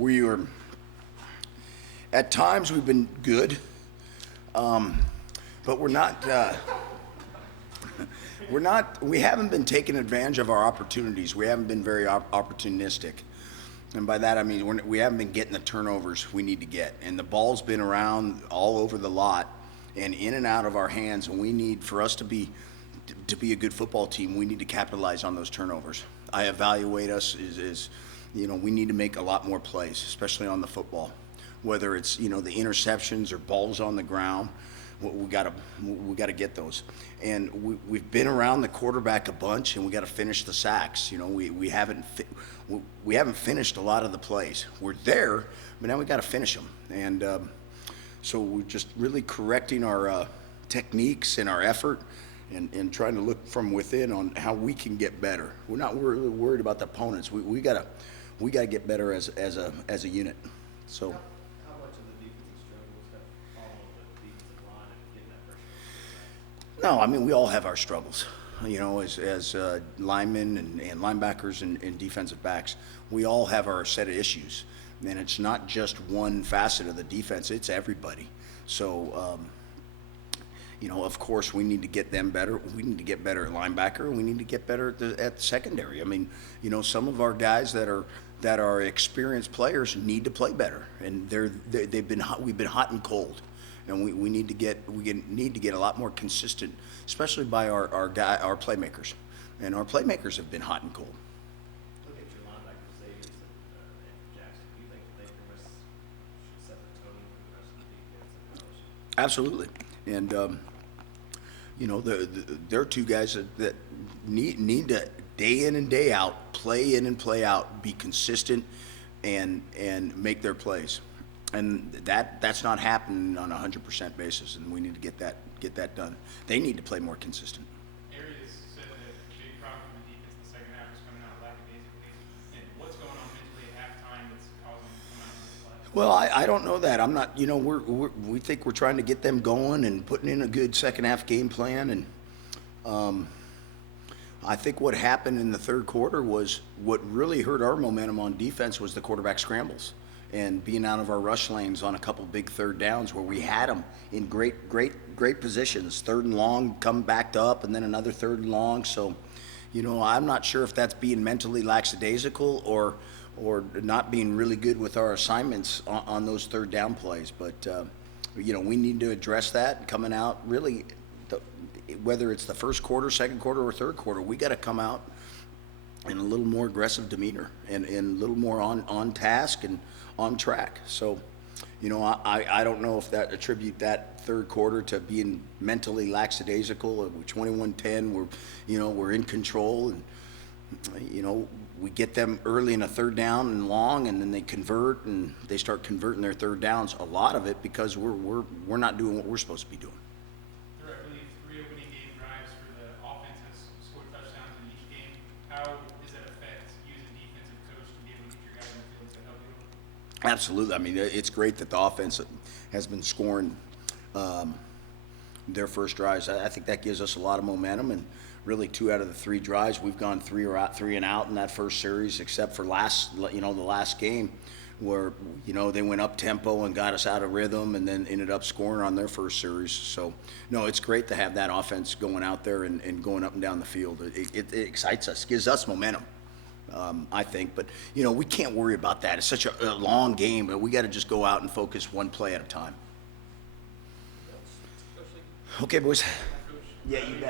We are, at times we've been good, but we haven't been taking advantage of our opportunities. We haven't been very opportunistic. And by that I mean we haven't been getting the turnovers we need to get. And the ball's been around all over the lot and in and out of our hands. And we need, for us to be a good football team, we need to capitalize on those turnovers. I evaluate us as we need to make a lot more plays, especially on the football. Whether it's, the interceptions or balls on the ground, we got to get those. And we've been around the quarterback a bunch, and we got to finish the sacks. We haven't finished a lot of the plays. We're there, but now we got to finish them. And so we're just really correcting our techniques and our effort, and trying to look from within on how we can get better. We're not really worried about the opponents. We gotta get better as a unit. So. How much of the defensive struggles have fallen on the defensive line and getting that pressure? No, I mean, we all have our struggles, as linemen and linebackers and defensive backs. We all have our set of issues, and it's not just one facet of the defense, it's everybody. So, of course, we need to get them better. We need to get better at linebacker. We need to get better at the secondary. I mean, some of our guys that are experienced players need to play better, and we've been hot and cold. And we need to get a lot more consistent, especially by our playmakers, and our playmakers have been hot and cold. Look at your linebackers, Davis and Jackson. Do you think they pretty much should set the tone for the rest of the defense and how Absolutely, and they're two guys that need to day in and day out, play in and play out, be consistent, and make their plays. And that's not happening on a 100% basis, and we need to get that done. They need to play more consistent. Arias said that a big problem for the defense in the second half was coming out lackadaisically. And what's going on mentally at halftime that's causing them to come out and play? Well, I don't know that. I'm not. We think we're trying to get them going and putting in a good second half game plan, and I think what happened in the third quarter was what really hurt our momentum on defense was the quarterback scrambles and being out of our rush lanes on a couple big third downs where we had them in great positions. Third and long, come backed up, and then another third and long. So, I'm not sure if that's being mentally lackadaisical or not being really good with our assignments on those third down plays. But, we need to address that coming out really, whether it's the first quarter, second quarter, or third quarter, we got to come out in a little more aggressive demeanor and a little more on task and on track. So, I don't know if that attribute that third quarter to being mentally lackadaisical. We're 21-10. We're in control, and we get them early in a third down and long, and then they convert and they start converting their third downs. A lot of it because we're not doing what we're supposed to be doing. There are, I believe, 3 opening game drives for the offense has scored touchdowns in each game. How does that affect you as a defensive coach to be able to get your guys in the field to help you? Absolutely. I mean, it's great that the offense has been scoring their first drives. I think that gives us a lot of momentum, and really 2 out of the 3 drives we've gone 3 and out in that first series, except for the last game where they went up tempo and got us out of rhythm, and then ended up scoring on their first series. So no, it's great to have that offense going out there and going up and down the field. It excites us, gives us momentum. I think, but we can't worry about that. It's such a long game, but we got to just go out and focus one play at a time. Okay, boys. Yeah, you bet.